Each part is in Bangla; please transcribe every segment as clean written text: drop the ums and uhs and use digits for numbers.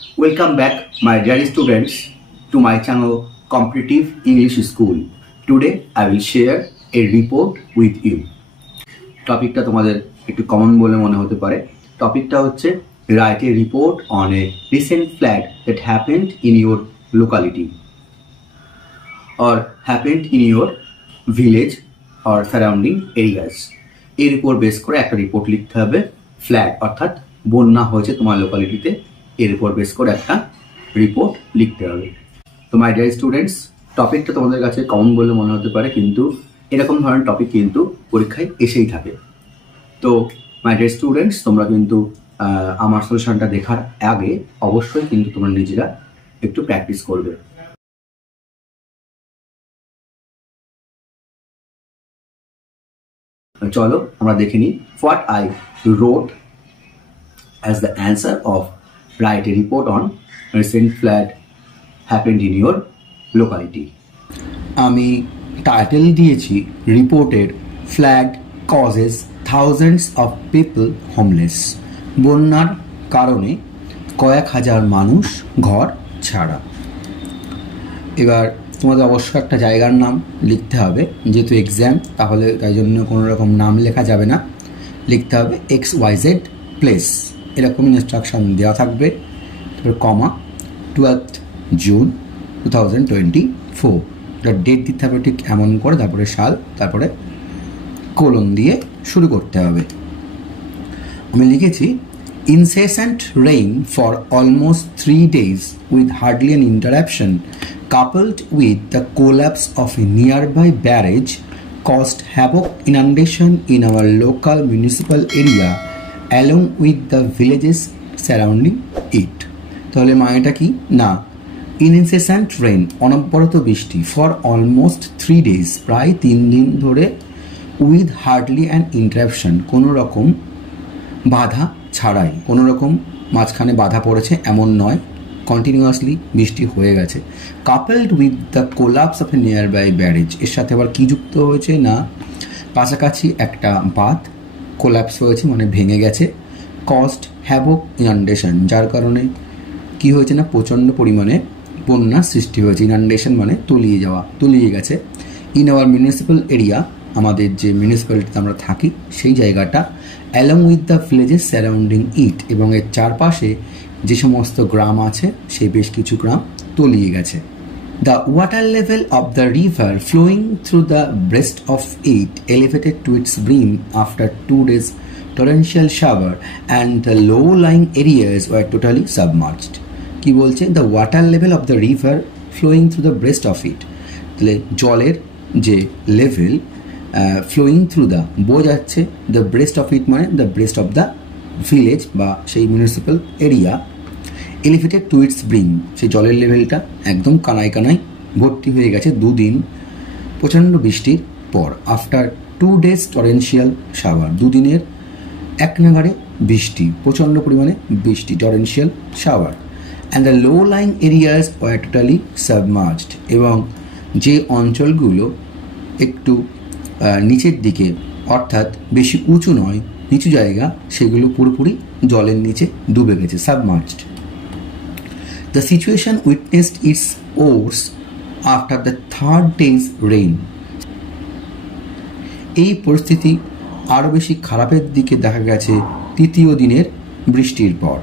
Welcome back, my dear students, to my channel Competitive English School. Today I will share a report with you. টপিকটা তোমাদের একটু কমন বলে মনে হতে পারে। টপিকটা হচ্ছে write a report on a recent flood that happened in your locality or happened in your village or surrounding areas. এর উপর বেস করে একটা রিপোর্ট লিখতে হবে। ফ্ল্যাড অর্থাৎ বন্যা হয়েছে তোমার লোকালিটিতে, এর উপর বেস করে একটা রিপোর্ট লিখতে হবে। তো মাই ডিয়ার স্টুডেন্টস, টপিকটা তোমাদের কাছে কমন বলে মনে হতে পারে, কিন্তু এরকম ধরনের টপিক কিন্তু পরীক্ষায় এসেই থাকে। তো মাই ডিয়ার স্টুডেন্টস, তোমরা কিন্তু আমার সলিউশনটা দেখার আগে অবশ্যই কিন্তু তোমরা নিজেরা একটু প্র্যাকটিস করবে। চলো আমরা দেখে নিই what I রোট as the answer of write a report on recent flood happened in your locality. আমি টাইটেল দিয়েছি reported flood causes thousands of people homeless. বন্যার কারণে কয়েক হাজার মানুষ ঘর ছাড়া। এবার তোমাদের অবশ্যই একটা জায়গার নাম লিখতে হবে, যেহেতু এক্সাম, তাহলে তাই জন্য কোনো রকম নাম লেখা যাবে না, লিখতে হবে XYZ প্লেস, এরকম ইনস্ট্রাকশন দেওয়া থাকবে। তারপরে কমা 12th June 2024, এটা ডেট দিতে হবে ঠিক এমন করে, তারপরে সাল, তারপরে কোলন দিয়ে শুরু করতে হবে। আমি লিখেছি incessant rain for almost 3 days with hardly an interruption coupled with the collapse of a nearby barrage caused havoc inundation in our local municipal area along with the villages surrounding it. তাহলে মানেটা কি না, incessant rain অনবরত বৃষ্টি for almost 3 days প্রায় 3 দিন ধরে with hardly an interruption কোনো রকম বাধা ছাড়াই, কোনো রকম মাঝখানে বাধা পড়েছে এমন নয়, কন্টিনিউয়াসলি বৃষ্টি হয়ে গেছে। Coupled with the collapse of a nearby barrage, এর সাথে আবার কি যুক্ত হয়েছে না, কাছাকাছি একটা বাঁধ কোলাপস হয়েছে মানে ভেঙে গেছে। কস্ট হ্যাভক ইনান্ডেশন, যার কারণে কি হয়েছে না প্রচণ্ড পরিমাণে বন্যার সৃষ্টি হয়েছে। ইনান্ডেশন মানে তলিয়ে যাওয়া, তলিয়ে গেছে। ইন আওয়ার মিউনিসিপ্যাল এরিয়া, আমাদের যে মিউনিসিপ্যালিটিতে আমরা থাকি সেই জায়গাটা, along with the villages surrounding it, এবং এর চারপাশে যে সমস্ত গ্রাম আছে সেই বেশ কিছু গ্রাম তলিয়ে গেছে। The water level of the river flowing through the breast of it elevated to its brim after 2 days torrential shower and the low-lying areas were totally submerged. কি বলছে, the water level of the river flowing through the breast of it, তাহলে জলের যে লেভেল ফ্লোয়িং থ্রু দ্য বোঝাচ্ছে দ্য ব্রেস্ট অফ ইট মানে the breast of the village বা সেই municipal area, elevated to its brim, সেই জলের লেভেলটা একদম কানায় কানায় ভর্তি হয়ে গেছে 2 দিন প্রচণ্ড বৃষ্টির পর। আফটার 2 days টরেন্সিয়াল শাওয়ার, 2 দিনের এক নাগাড়ে বৃষ্টি, প্রচণ্ড পরিমাণে বৃষ্টি, torrential shower. And the low lying areas were totally submerged, এবং যে অঞ্চলগুলো একটু নিচের দিকে অর্থাৎ বেশি উঁচু নয়, নিচু জায়গা, সেগুলো পুরোপুরি জলের নিচে ডুবে গেছে, submerged. The situation witnessed its worse after the 3rd day's rain, এই পরিস্থিতি আরও বেশি খারাপের দিকে দেখা গেছে 3য় দিনের বৃষ্টির পর।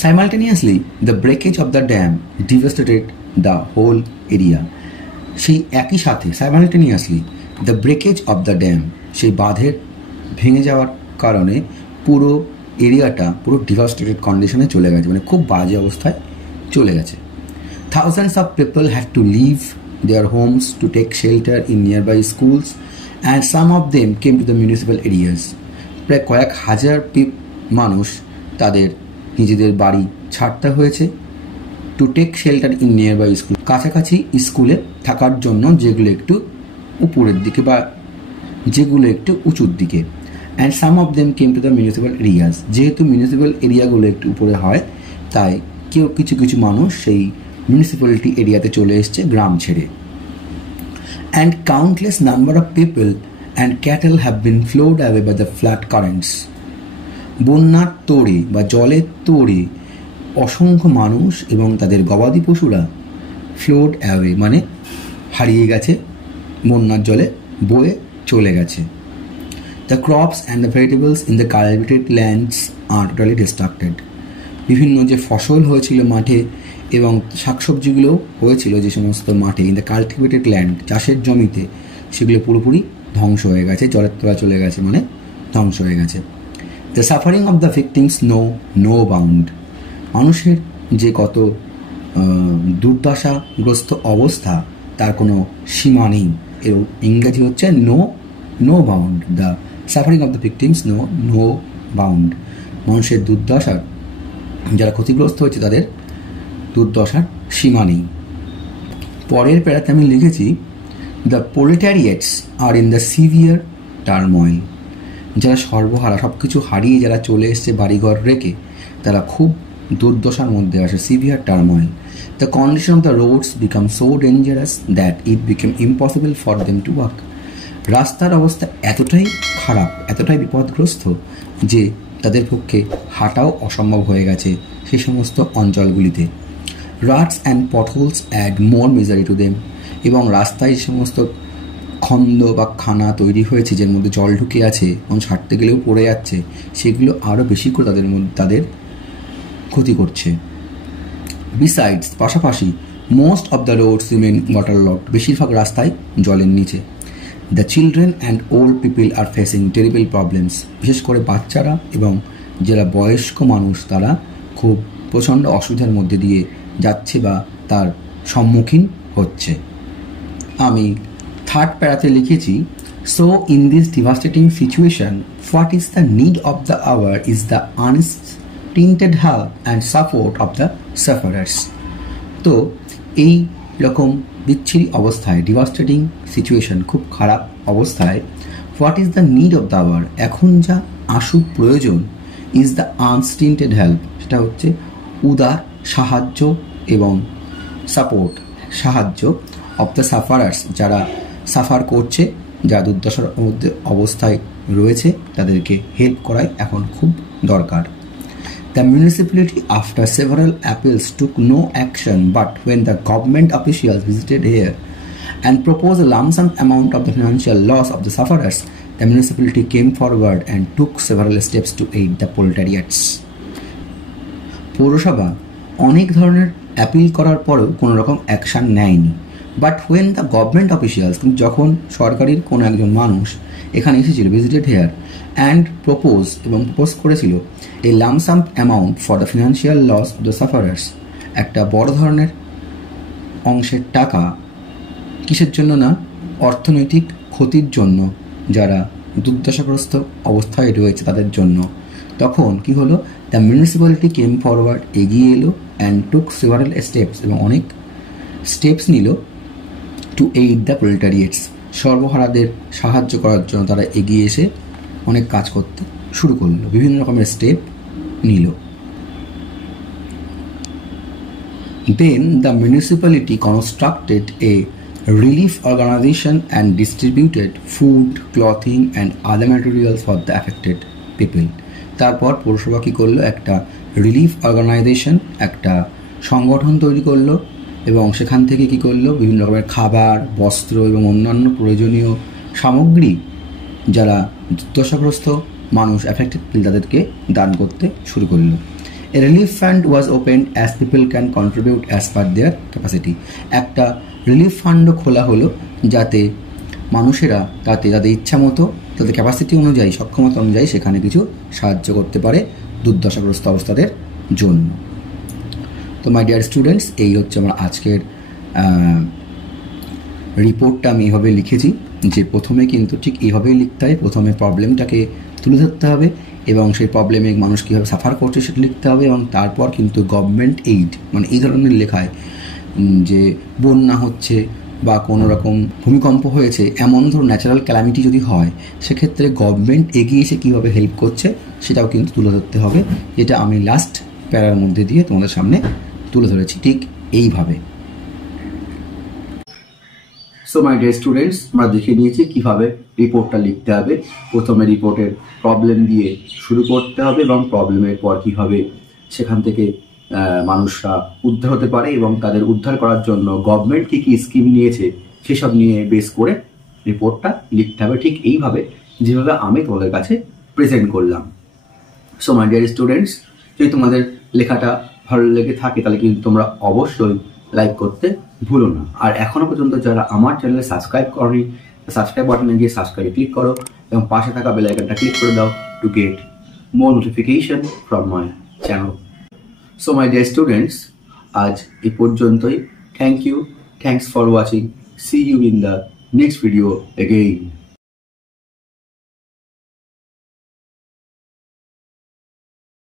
Simultaneously the breakage of the dam devastated the whole area, সেই একই সাথে simultaneously the breakage of the dam, সেই বাঁধের ভেঙে যাওয়ার কারণে পুরো এরিয়াটা পুরো ডিভাস্টেটেড কন্ডিশনে চলে গেছে, মানে খুব বাজে অবস্থায় চলে গেছে। Thousands of people had to leave their homes to take shelter in nearby schools and some of them came to the municipal areas, প্রায় কয়েক হাজার মানুষ তাদের নিজেদের বাড়ি ছাড়তে হয়েছে। To take shelter in nearby school, কাছাকাছি স্কুলে থাকার জন্য, যেগুলো একটু উপরের দিকে বা যেগুলো একটু উঁচুর দিকে। And some of them came to the municipal areas, যেহেতু মিউনিসিপ্যাল এরিয়াগুলো একটু উপরে হয়, তাই কিছু কিছু মানুষ সেই মিউনিসিপ্যালিটি এরিয়াতে চলে এসছে গ্রাম ছেড়ে। And countless number of people and cattle have been flowed away by the flood currents, বন্যার তোড়ে বা জলের তোড়ে অসংখ্য মানুষ এবং তাদের গবাদি পশুরা ফ্লোড অ্যাওয়ে মানে হারিয়ে গেছে, বন্যার জলে বয়ে চলে গেছে। The crops and the vegetables in the cultivated lands are totally destructed. বিভিন্ন যে ফসল হয়েছিল মাঠে এবং শাকসবজিগুলো হয়েছিল যে সমস্ত মাঠে, ইন দ্য কালটিভেটেড ল্যান্ড চাষের জমিতে, সেগুলো পুরোপুরি ধ্বংস হয়ে গেছে, জলের তলা চলে গেছে মানে ধ্বংস হয়ে গেছে। The suffering of the victims no bound. মানুষের যে কত দুর্দশাগ্রস্ত অবস্থা তার কোনো সীমা নেই। এর ইংরেজি হচ্ছে no bound. The suffering of the victims no bound. মানুষের দুর্দশার, যারা ক্ষতিগ্রস্ত হয়েছে তাদের দুর্দশার সীমা নেই। পরের প্যারাতে আমি লিখেছি the proletariats are in the severe turmoil. যারা সর্বহারা, সব কিছু হারিয়ে যারা চলে এসছে বাড়িঘর রেখে, তারা খুব দুর্দশার মধ্যে আসে, severe turmoil. The condition of the Rhodes become so dangerous that it became impossible for them to walk. রাস্তার অবস্থা এতটাই খারাপ, এতটাই বিপদগ্রস্ত যে তাদের পক্ষে হাঁটাও অসম্ভব হয়ে গেছে সেই সমস্ত অঞ্চলগুলিতে। Ruts and potholes add more misery to them. এবং রাস্তায় যে সমস্ত খন্দ বা খানা তৈরি হয়েছে যার মধ্যে জল ঢুকে আছে, মানুষ হাঁটতে গেলেও পড়ে যাচ্ছে, সেগুলো আরও বেশি করে তাদের ক্ষতি করছে। বিসাইডস, পাশাপাশি most of the roads remain waterlogged. বেশিরভাগ রাস্তায় জলের নিচে। The children and old people are facing terrible problems. বিশেষ করে বাচ্চারা এবং যারা বয়স্ক মানুষ তারা খুব প্রচণ্ড অসুবিধার মধ্যে দিয়ে যাচ্ছে বা তার সম্মুখীন হচ্ছে। আমি থার্ড প্যারাতে লিখেছি so in this devastating situation what is the need of the hour is the unstinted help and support of the sufferers. তো এই রকম বিচ্ছিরি অবস্থায়, ডিভাস্টেটিং সিচুয়েশন, খুব খারাপ অবস্থায়, what is the need of the hour, এখন যা আশু প্রয়োজন, ইজ দ্য আনস্টিন্টেড হেল্প, সেটা হচ্ছে উদার সাহায্য এবং সাপোর্ট, সাহায্য অফ দ্য সাফারার্স, যারা সাফার করছে, যা দুর্দশার মধ্যে অবস্থায় রয়েছে, তাদেরকে হেল্প করাই এখন খুব দরকার। The municipality, after several appeals, took no action, but when the government officials visited here and proposed a lump sum amount of the financial loss of the sufferers, the municipality came forward and took several steps to aid the proletariats. পৌরসভা অনেক ধরনের অ্যাপিল করার পরেও কোনো রকম অ্যাকশান নেয়নি। But when the government officials, কিন্তু যখন সরকারের কোনো একজন মানুষ এখানে এসেছিল, ভিজিটেড হেয়ার অ্যান্ড প্রপোজ করেছিল a lump sum amount for the financial loss of the sufferers, একটা বড় ধরনের অংশের টাকা, কিসের জন্য না, অর্থনৈতিক ক্ষতির জন্য, যারা দুর্দশাগ্রস্ত অবস্থায় রয়েছে তাদের জন্য। তখন কি হলো, দ্য মিউনিসিপ্যালিটি কেম ফরওয়ার্ড, এগিয়ে এলো, অ্যান্ড টুক সেভারাল স্টেপস, এবং অনেক স্টেপস নিল, টু এইড দ্য প্রোলেটারিয়েটস, সর্বহারাদের সাহায্য করার জন্য তারা এগিয়ে এসে অনেক কাজ করতে শুরু করলো, বিভিন্ন রকমের স্টেপ নিল। Then the municipality constructed a relief organisation and distributed food, clothing and other materials for the affected people. তারপর পৌরসভা কী করলো, একটা রিলিফ অর্গানাইজেশন, একটা সংগঠন তৈরি করলো, এবং সেখান থেকে কী করলো, বিভিন্ন রকমের খাবার, বস্ত্র এবং অন্যান্য প্রয়োজনীয় সামগ্রী যারা দুর্দশাগ্রস্ত মানুষ, অ্যাফেক্টেড পিপল, তাদেরকে দান করতে শুরু করলো। A relief fund was opened as people can contribute as per their capacity. একটা রিলিফ ফান্ডও খোলা হলো যাতে মানুষেরা তাতে তাদের ইচ্ছা মতো, তাদের ক্যাপাসিটি অনুযায়ী, সক্ষমতা অনুযায়ী সেখানে কিছু সাহায্য করতে পারে দুর্দশাগ্রস্ত অবস্থাদের জন্য। তো মাই ডিয়ার স্টুডেন্টস, এই হচ্ছে আমার আজকের রিপোর্টটা। আমি এইভাবে লিখেছি যে প্রথমে কিন্তু ঠিক এইভাবেই লিখতে হয়, প্রথমে প্রবলেমটাকে তুলে ধরতে হবে এবং সেই প্রবলেমে মানুষ কীভাবে সাফার করছে সেটা লিখতে হবে, এবং তারপর কিন্তু গভর্নমেন্ট এইড, মানে এই ধরনের লেখায় যে বন্যা হচ্ছে বা কোনো রকম ভূমিকম্প হয়েছে, এমন ধরুন ন্যাচারাল ক্যালামিটি যদি হয়, সেক্ষেত্রে গভর্নমেন্ট এগিয়ে এসে কীভাবে হেল্প করছে সেটাও কিন্তু তুলে ধরতে হবে, যেটা আমি লাস্ট প্যারার মধ্যে দিয়ে তোমাদের সামনে তুলে ধরেছি ঠিক এইভাবে। সো মাই ডিয়ার স্টুডেন্টস, আমরা দেখে নিয়েছি কীভাবে রিপোর্টটা লিখতে হবে। প্রথমে রিপোর্টের প্রবলেম দিয়ে শুরু করতে হবে এবং প্রবলেমের পর কীভাবে সেখান থেকে মানুষরা উদ্ধার হতে পারে এবং তাদের উদ্ধার করার জন্য গভর্নমেন্ট কী কী স্কিম নিয়েছে সেসব নিয়ে বেস করে রিপোর্টটা লিখতে হবে, ঠিক এইভাবে যেভাবে আমি তোমাদের কাছে প্রেজেন্ট করলাম। সো মাই ডিয়ার স্টুডেন্টস, যদি তোমাদের লেখাটা ভালো লেগে থাকে তাহলে কিন্তু তোমরা অবশ্যই লাইক করতে ভুলো না। আর এখনও পর্যন্ত যারা আমার চ্যানেলে সাবস্ক্রাইব করনি, সাবস্ক্রাইব বাটনে গিয়ে সাবস্ক্রাইবে ক্লিক করো এবং পাশে থাকা বেল আইকনটা ক্লিক করে দাও to get more notification from my channel. So my dear students, আজ এই পর্যন্তই। Thanks for watching. See you in the next video again.